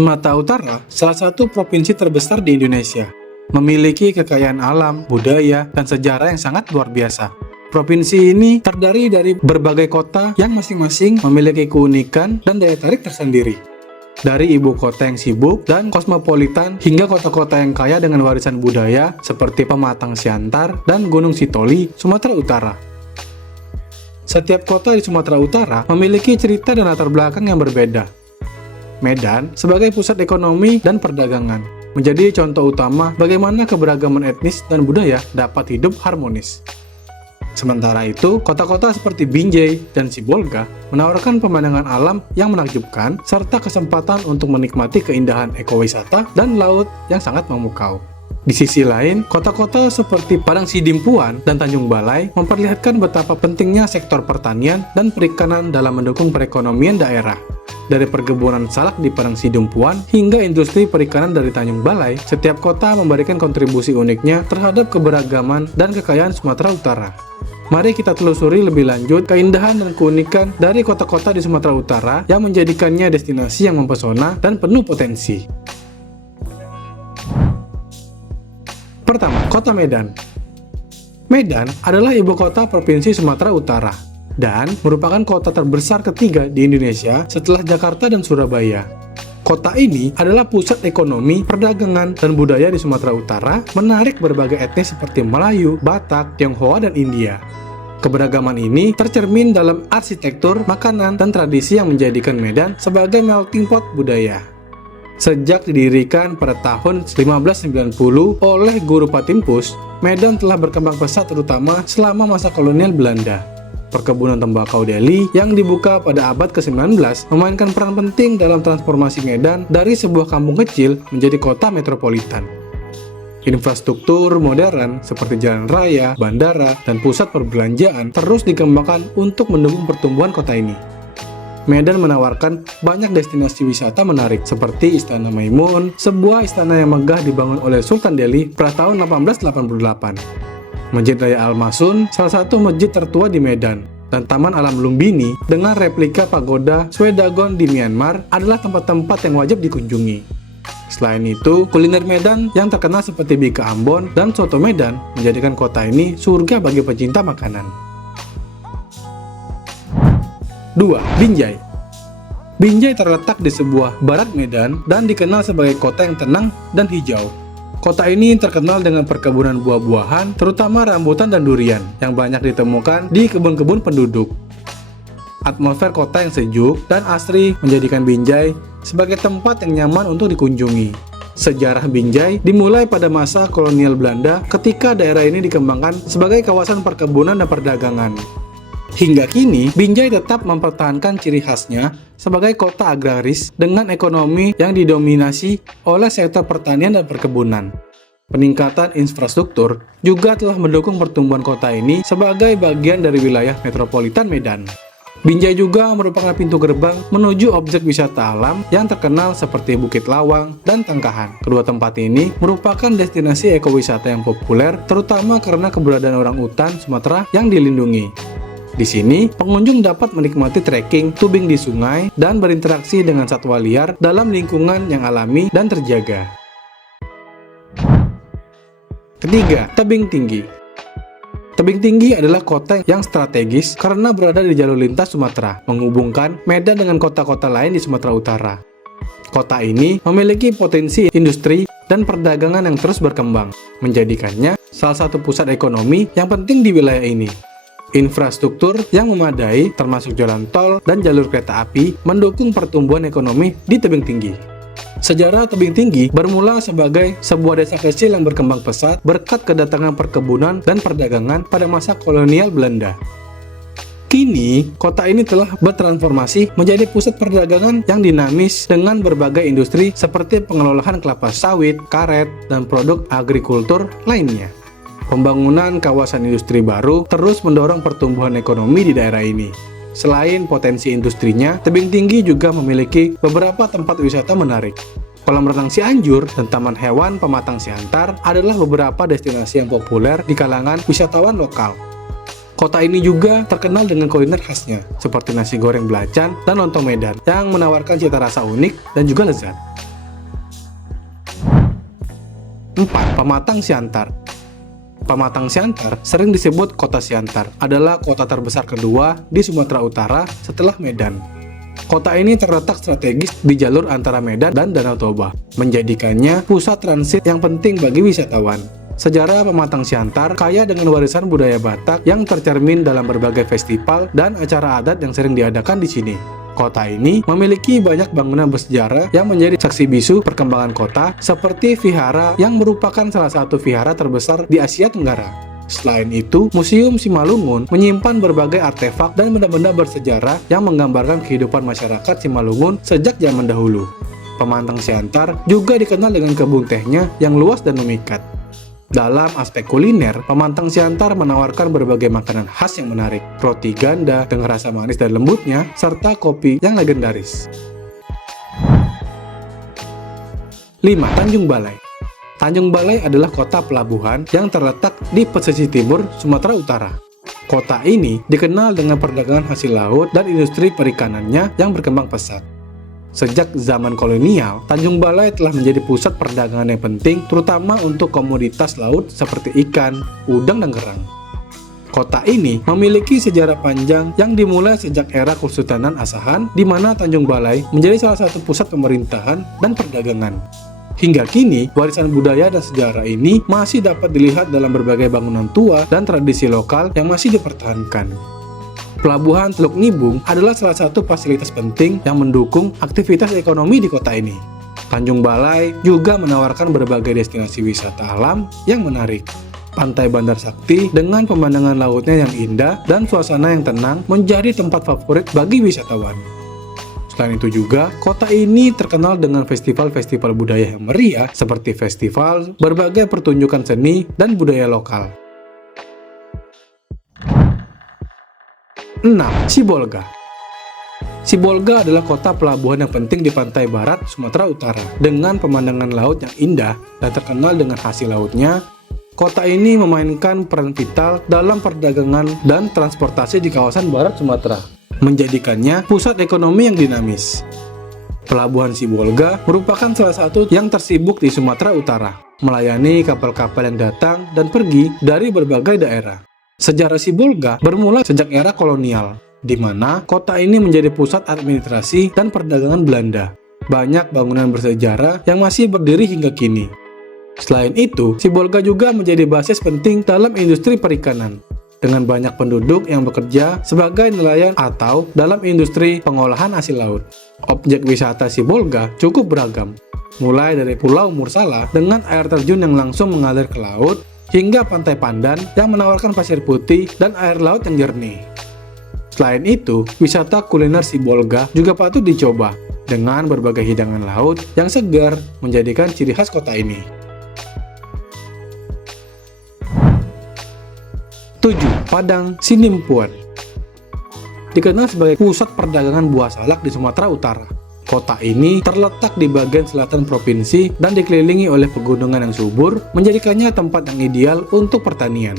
Sumatera Utara salah satu provinsi terbesar di Indonesia, memiliki kekayaan alam, budaya, dan sejarah yang sangat luar biasa. Provinsi ini terdiri dari berbagai kota yang masing-masing memiliki keunikan dan daya tarik tersendiri. Dari ibu kota yang sibuk dan kosmopolitan hingga kota-kota yang kaya dengan warisan budaya seperti Pematang Siantar dan Gunung Sitoli, Sumatera Utara. Setiap kota di Sumatera Utara memiliki cerita dan latar belakang yang berbeda. Medan sebagai pusat ekonomi dan perdagangan menjadi contoh utama bagaimana keberagaman etnis dan budaya dapat hidup harmonis. Sementara itu, kota-kota seperti Binjai dan Sibolga menawarkan pemandangan alam yang menakjubkan serta kesempatan untuk menikmati keindahan ekowisata dan laut yang sangat memukau. Di sisi lain, kota-kota seperti Padang Sidimpuan dan Tanjung Balai memperlihatkan betapa pentingnya sektor pertanian dan perikanan dalam mendukung perekonomian daerah. Dari perkebunan salak di Padang Sidimpuan hingga industri perikanan dari Tanjung Balai, setiap kota memberikan kontribusi uniknya terhadap keberagaman dan kekayaan Sumatera Utara. Mari kita telusuri lebih lanjut keindahan dan keunikan dari kota-kota di Sumatera Utara yang menjadikannya destinasi yang mempesona dan penuh potensi. Pertama, Kota Medan. Medan adalah ibu kota Provinsi Sumatera Utara dan merupakan kota terbesar ketiga di Indonesia setelah Jakarta dan Surabaya. Kota ini adalah pusat ekonomi, perdagangan, dan budaya di Sumatera Utara, menarik berbagai etnis seperti Melayu, Batak, Tionghoa, dan India. Keberagaman ini tercermin dalam arsitektur, makanan, dan tradisi yang menjadikan Medan sebagai melting pot budaya. Sejak didirikan pada tahun 1590 oleh Guru Patimpus, Medan telah berkembang pesat terutama selama masa kolonial Belanda. Perkebunan tembakau Deli yang dibuka pada abad ke-19 memainkan peran penting dalam transformasi Medan dari sebuah kampung kecil menjadi kota metropolitan. Infrastruktur modern seperti jalan raya, bandara, dan pusat perbelanjaan terus dikembangkan untuk mendukung pertumbuhan kota ini. Medan menawarkan banyak destinasi wisata menarik seperti Istana Maimun, sebuah istana yang megah dibangun oleh Sultan Delhi pada tahun 1888. Masjid Raya Al-Masun, salah satu masjid tertua di Medan, dan Taman Alam Lumbini dengan replika pagoda Shwedagon di Myanmar adalah tempat-tempat yang wajib dikunjungi. Selain itu, kuliner Medan yang terkenal seperti Bika Ambon dan Soto Medan menjadikan kota ini surga bagi pecinta makanan. 2. Binjai. Binjai terletak di sebuah barat Medan dan dikenal sebagai kota yang tenang dan hijau. Kota ini terkenal dengan perkebunan buah-buahan, terutama rambutan dan durian, yang banyak ditemukan di kebun-kebun penduduk. Atmosfer kota yang sejuk dan asri menjadikan Binjai sebagai tempat yang nyaman untuk dikunjungi. Sejarah Binjai dimulai pada masa kolonial Belanda ketika daerah ini dikembangkan sebagai kawasan perkebunan dan perdagangan. Hingga kini, Binjai tetap mempertahankan ciri khasnya sebagai kota agraris dengan ekonomi yang didominasi oleh sektor pertanian dan perkebunan. Peningkatan infrastruktur juga telah mendukung pertumbuhan kota ini sebagai bagian dari wilayah metropolitan Medan. Binjai juga merupakan pintu gerbang menuju objek wisata alam yang terkenal seperti Bukit Lawang dan Tangkahan. Kedua tempat ini merupakan destinasi ekowisata yang populer, terutama karena keberadaan orang utan Sumatera yang dilindungi. Di sini, pengunjung dapat menikmati trekking, tubing di sungai, dan berinteraksi dengan satwa liar dalam lingkungan yang alami dan terjaga. Ketiga, Tebing Tinggi. Tebing Tinggi adalah kota yang strategis karena berada di jalur lintas Sumatera, menghubungkan Medan dengan kota-kota lain di Sumatera Utara. Kota ini memiliki potensi industri dan perdagangan yang terus berkembang, menjadikannya salah satu pusat ekonomi yang penting di wilayah ini. Infrastruktur yang memadai, termasuk jalan tol dan jalur kereta api, mendukung pertumbuhan ekonomi di Tebing Tinggi. Sejarah Tebing Tinggi bermula sebagai sebuah desa kecil yang berkembang pesat berkat kedatangan perkebunan dan perdagangan pada masa kolonial Belanda. Kini, kota ini telah bertransformasi menjadi pusat perdagangan yang dinamis dengan berbagai industri seperti pengelolaan kelapa sawit, karet, dan produk agrikultur lainnya. Pembangunan kawasan industri baru terus mendorong pertumbuhan ekonomi di daerah ini. Selain potensi industrinya, Tebing Tinggi juga memiliki beberapa tempat wisata menarik. Kolam renang Cianjur dan Taman Hewan Pematang Siantar adalah beberapa destinasi yang populer di kalangan wisatawan lokal. Kota ini juga terkenal dengan kuliner khasnya, seperti nasi goreng belacan dan lontong Medan, yang menawarkan cita rasa unik dan juga lezat. 4. Pematang Siantar. Pematang Siantar, sering disebut Kota Siantar, adalah kota terbesar kedua di Sumatera Utara setelah Medan. Kota ini terletak strategis di jalur antara Medan dan Danau Toba, menjadikannya pusat transit yang penting bagi wisatawan. Sejarah Pematang Siantar kaya dengan warisan budaya Batak yang tercermin dalam berbagai festival dan acara adat yang sering diadakan di sini. Kota ini memiliki banyak bangunan bersejarah yang menjadi saksi bisu perkembangan kota, seperti vihara yang merupakan salah satu vihara terbesar di Asia Tenggara. Selain itu, Museum Simalungun menyimpan berbagai artefak dan benda-benda bersejarah yang menggambarkan kehidupan masyarakat Simalungun sejak zaman dahulu. Pematang Siantar juga dikenal dengan kebun tehnya yang luas dan memikat. Dalam aspek kuliner, Pematang Siantar menawarkan berbagai makanan khas yang menarik, roti ganda dengan rasa manis dan lembutnya, serta kopi yang legendaris. 5. Tanjung Balai. Tanjung Balai adalah kota pelabuhan yang terletak di pesisir timur Sumatera Utara. Kota ini dikenal dengan perdagangan hasil laut dan industri perikanannya yang berkembang pesat. Sejak zaman kolonial, Tanjung Balai telah menjadi pusat perdagangan yang penting, terutama untuk komoditas laut seperti ikan, udang, dan kerang. Kota ini memiliki sejarah panjang yang dimulai sejak era Kesultanan Asahan, di mana Tanjung Balai menjadi salah satu pusat pemerintahan dan perdagangan. Hingga kini, warisan budaya dan sejarah ini masih dapat dilihat dalam berbagai bangunan tua dan tradisi lokal yang masih dipertahankan. Pelabuhan Teluk Nibung adalah salah satu fasilitas penting yang mendukung aktivitas ekonomi di kota ini. Tanjung Balai juga menawarkan berbagai destinasi wisata alam yang menarik. Pantai Bandar Sakti dengan pemandangan lautnya yang indah dan suasana yang tenang menjadi tempat favorit bagi wisatawan. Selain itu juga, kota ini terkenal dengan festival-festival budaya yang meriah seperti festival, berbagai pertunjukan seni, dan budaya lokal. 6. Sibolga. Sibolga adalah kota pelabuhan yang penting di pantai barat Sumatera Utara. Dengan pemandangan laut yang indah dan terkenal dengan hasil lautnya, kota ini memainkan peran vital dalam perdagangan dan transportasi di kawasan barat Sumatera, menjadikannya pusat ekonomi yang dinamis. Pelabuhan Sibolga merupakan salah satu yang tersibuk di Sumatera Utara, melayani kapal-kapal yang datang dan pergi dari berbagai daerah. Sejarah Sibolga bermula sejak era kolonial, di mana kota ini menjadi pusat administrasi dan perdagangan Belanda. Banyak bangunan bersejarah yang masih berdiri hingga kini. Selain itu, Sibolga juga menjadi basis penting dalam industri perikanan, dengan banyak penduduk yang bekerja sebagai nelayan atau dalam industri pengolahan hasil laut. Objek wisata Sibolga cukup beragam, mulai dari Pulau Mursala dengan air terjun yang langsung mengalir ke laut, hingga Pantai Pandan yang menawarkan pasir putih dan air laut yang jernih. Selain itu, wisata kuliner Sibolga juga patut dicoba, dengan berbagai hidangan laut yang segar menjadikan ciri khas kota ini. 7. Padang Sidimpuan. Dikenal sebagai pusat perdagangan buah salak di Sumatera Utara. Kota ini terletak di bagian selatan provinsi dan dikelilingi oleh pegunungan yang subur, menjadikannya tempat yang ideal untuk pertanian.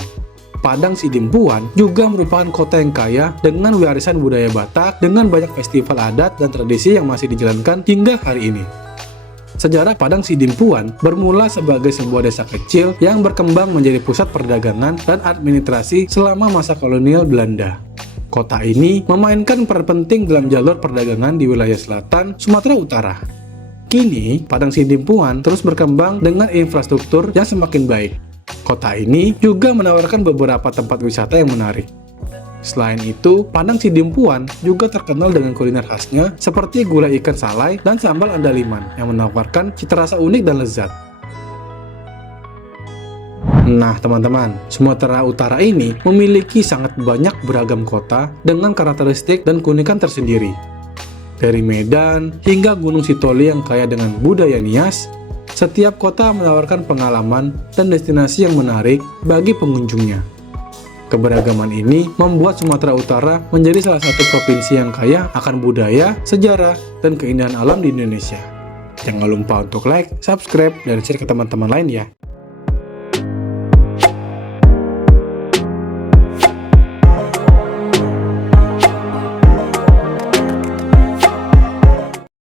Padang Sidimpuan juga merupakan kota yang kaya dengan warisan budaya Batak dengan banyak festival adat dan tradisi yang masih dijalankan hingga hari ini. Sejarah Padang Sidimpuan bermula sebagai sebuah desa kecil yang berkembang menjadi pusat perdagangan dan administrasi selama masa kolonial Belanda. Kota ini memainkan peran penting dalam jalur perdagangan di wilayah selatan Sumatera Utara. Kini, Padang Sidimpuan terus berkembang dengan infrastruktur yang semakin baik. Kota ini juga menawarkan beberapa tempat wisata yang menarik. Selain itu, Padang Sidimpuan juga terkenal dengan kuliner khasnya seperti gulai ikan salai dan sambal andaliman yang menawarkan cita rasa unik dan lezat. Nah teman-teman, Sumatera Utara ini memiliki sangat banyak beragam kota dengan karakteristik dan keunikan tersendiri. Dari Medan hingga Gunung Sitoli yang kaya dengan budaya Nias, setiap kota menawarkan pengalaman dan destinasi yang menarik bagi pengunjungnya. Keberagaman ini membuat Sumatera Utara menjadi salah satu provinsi yang kaya akan budaya, sejarah, dan keindahan alam di Indonesia. Jangan lupa untuk like, subscribe, dan share ke teman-teman lain ya.